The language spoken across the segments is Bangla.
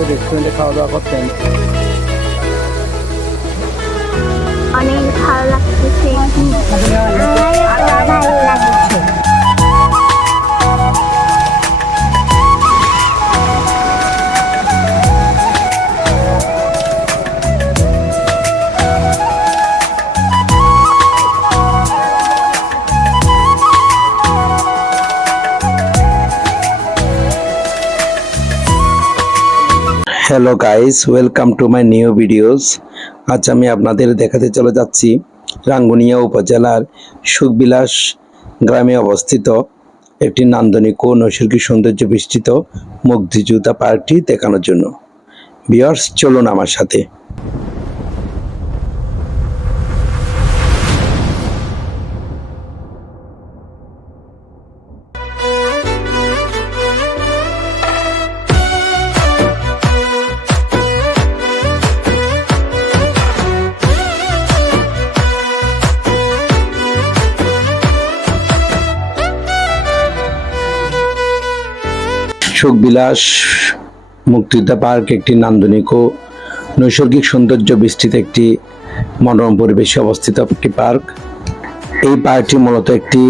আমাদের রেস্টুরেন্টে খাওয়া দাওয়া করতেন? অনেক ভালো লাগতেছে। ভালো লাগছে। Hello guys, welcome to my new videos. আজ আমি আপনাদের দেখাতে চলে যাচ্ছি রাঙ্গুনিয়া উপজেলার সুখবিলাস গ্রামে অবস্থিত একটি নান্দনিক ও নৈসর্গিক সৌন্দর্য বিস্তৃত মুগ্ধযুতা পার্কটি দেখানোর জন্য। ভিউয়ার্স, চলুন আমার সাথে। সুখবিলাস মুক্তিযোদ্ধা পার্ক একটি নান্দনিক ও নৈসর্গিক সৌন্দর্য বিস্তৃত একটি মনোরম পরিবেশে অবস্থিত একটি পার্ক। এই পার্কটি মূলত একটি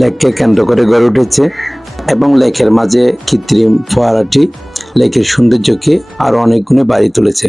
লেককে কেন্দ্র করে গড়ে উঠেছে এবং লেকের মাঝে কৃত্রিম ফোয়ারাটি লেকের সৌন্দর্যকে আরো অনেক গুণে বাড়িয়ে তুলেছে।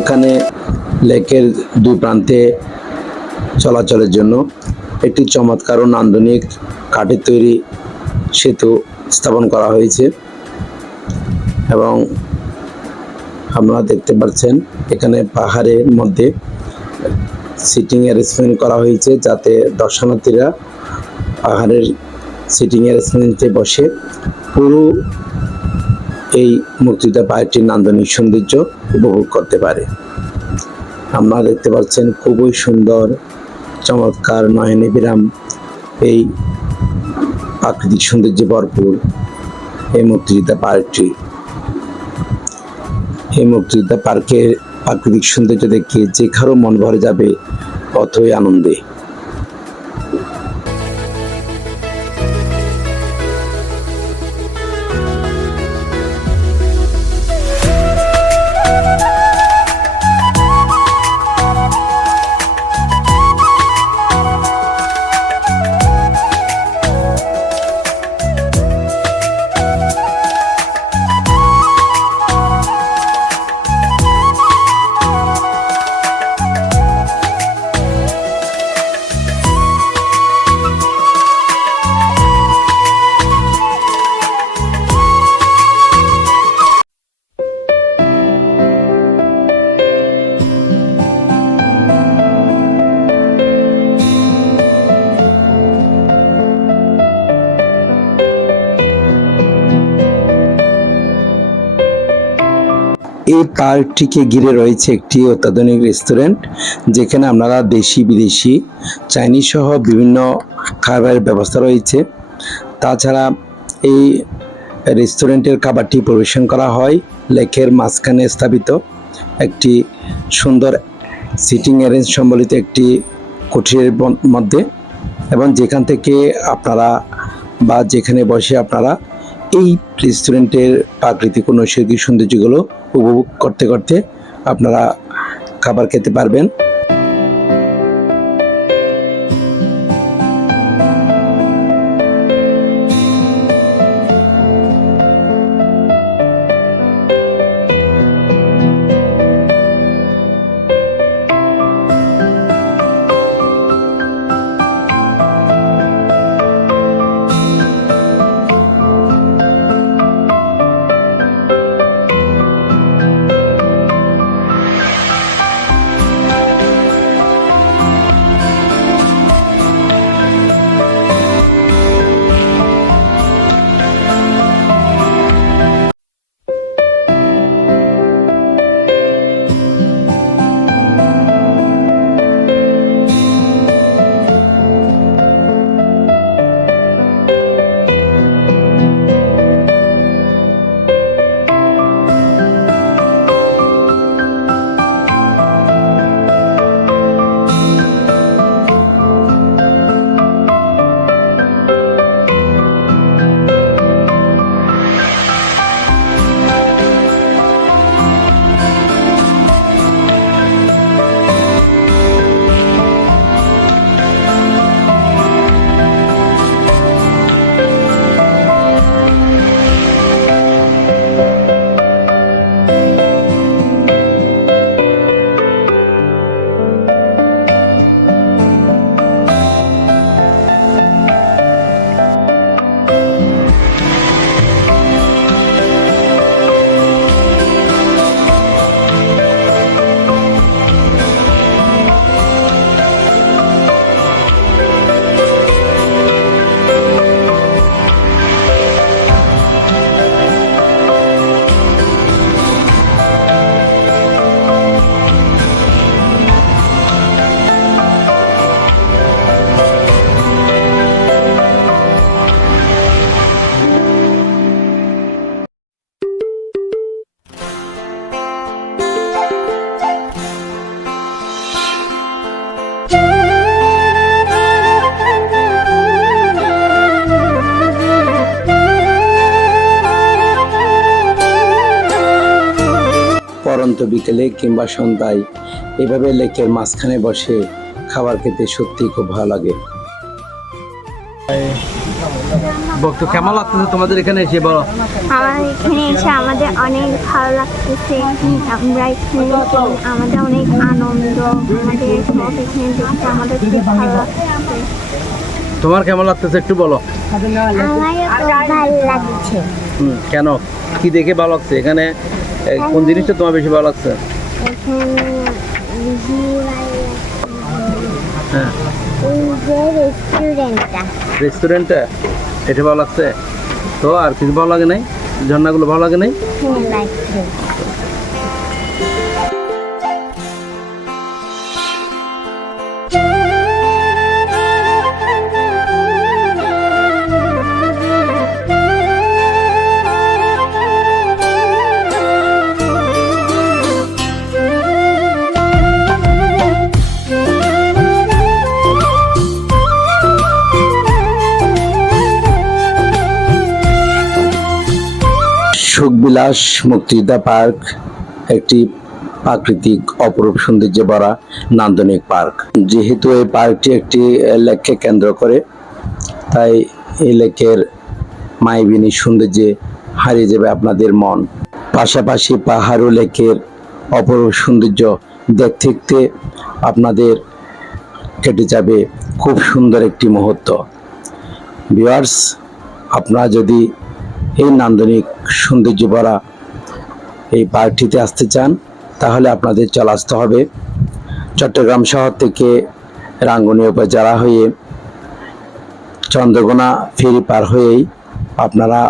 এখানে লেকের দুই প্রান্তে চলাচলের জন্য একটি চমৎকার ও নান্দনিক কাঠের তৈরি সেতু স্থাপন করা হয়েছে এবং আপনারা দেখতে পাচ্ছেন এখানে পাহাড়ের মধ্যে সিটিং অ্যারেঞ্জমেন্ট করা হয়েছে যাতে দর্শনার্থীরা পাহাড়ের সিটিং অ্যারেঞ্জমেন্টে বসে পুরো এই মুক্তিযোদ্ধা পার্কটির নান্দনিক সৌন্দর্য উপভোগ করতে পারে। আপনারা দেখতে পাচ্ছেন খুবই সুন্দর চমৎকার নয়নে বিরাম এই প্রাকৃতিক সৌন্দর্যে ভরপুর এই মুক্তিযোদ্ধা পার্কটি। এই মুক্তিযোদ্ধা পার্কের প্রাকৃতিক সৌন্দর্য দেখে যে কারো মন ভরে যাবে অথই আনন্দে। এই পার্কটিকে ঘিরে রয়েছে একটি অত্যাধুনিক রেস্টুরেন্ট, যেখানে আপনারা দেশি বিদেশি চাইনিজ সহ বিভিন্ন খাবারের ব্যবস্থা রয়েছে। তাছাড়া এই রেস্টুরেন্টের খাবারটি পরিবেশন করা হয় লেকের মাঝখানে স্থাপিত একটি সুন্দর সিটিং অ্যারেঞ্জ সম্বলিত একটি কুঠিরের মধ্যে, এবং যেখান থেকে আপনারা বা যেখানে বসে আপনারা এই রেস্টুরেন্টের প্রাকৃতিক ও নৈসর্গিক সৌন্দর্যগুলো উপভোগ করতে করতে আপনারা খাবার খেতে পারবেন। পরন্ত বিকেলে কিংবা সন্ধ্যায় এভাবে লেকের মাঝখানে বসে খাবার খেতে সত্যি খুব ভালো লাগে। তো কেমন লাগতেছে তোমাদের এখানে এসে বলো? আমার এখানে এসে আমাদের অনেক ভালো লাগতেছে। আমরা এখানে আমাদের অনেক আনন্দ, আমাদের সব এখানে দেখতে আমাদের খুব ভালো লাগতেছে। তোমার কেমন লাগতেছে একটু বলো। আমারও খুব ভালো লাগছে। কেন, কি দেখে ভালো লাগছে এখানে? কোন জিনিসটা তোমার বেশি ভালো লাগছে? এখানে হ্যাঁ, এই যে রেস্টুরেন্টটা, রেস্টুরেন্টটা এটা ভালো লাগছে। তো আর কিছু ভালো লাগে নাই? ঝর্ণাগুলো ভালো লাগে নাই? ভালো লাগছে। সুখবিলাস মুক্তিযোদ্ধা পার্ক একটি প্রাকৃতিক অপরূপ সৌন্দর্যে ভরা নান্দনিক পার্ক। যেহেতু এই পার্কটি একটি লেককে কেন্দ্র করে, তাই এই লেকের মায়াবিনী সৌন্দর্যে হারিয়ে যাবে আপনাদের মন। পাশাপাশি পাহাড় ও লেকের অপরূপ সৌন্দর্য দেখতে দেখতে আপনাদের কেটে যাবে খুব সুন্দর একটি মুহূর্ত। ভিউয়ার্স, আপনারা যদি এই নান্দনিক সৌন্দর্য ভরা এই পার্কটিতে আসতে চান, তাহলে আপনাদের চলে আসতে হবে চট্টগ্রাম শহর থেকে রাঙ্গুনিয়া উপজেলা হয়ে চন্দ্রকোনা ফেরি পার হয়েই আপনারা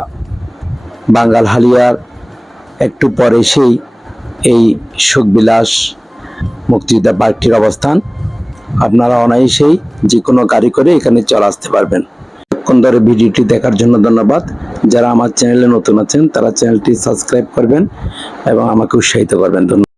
বাঙ্গালহালিয়ার একটু পরে সেই এই সুখবিলাস মুক্তিযোদ্ধা পার্কটির অবস্থান। আপনারা অনায়াসেই যে কোনো গাড়ি করে এখানে চলে আসতে পারবেন। এতক্ষণ ধরে ভিডিওটি দেখার জন্য ধন্যবাদ। যারা আমার চ্যানেলে নতুন আছেন তারা চ্যানেলটি সাবস্ক্রাইব করবেন এবং আমাকে উৎসাহিত করবেন। ধন্যবাদ।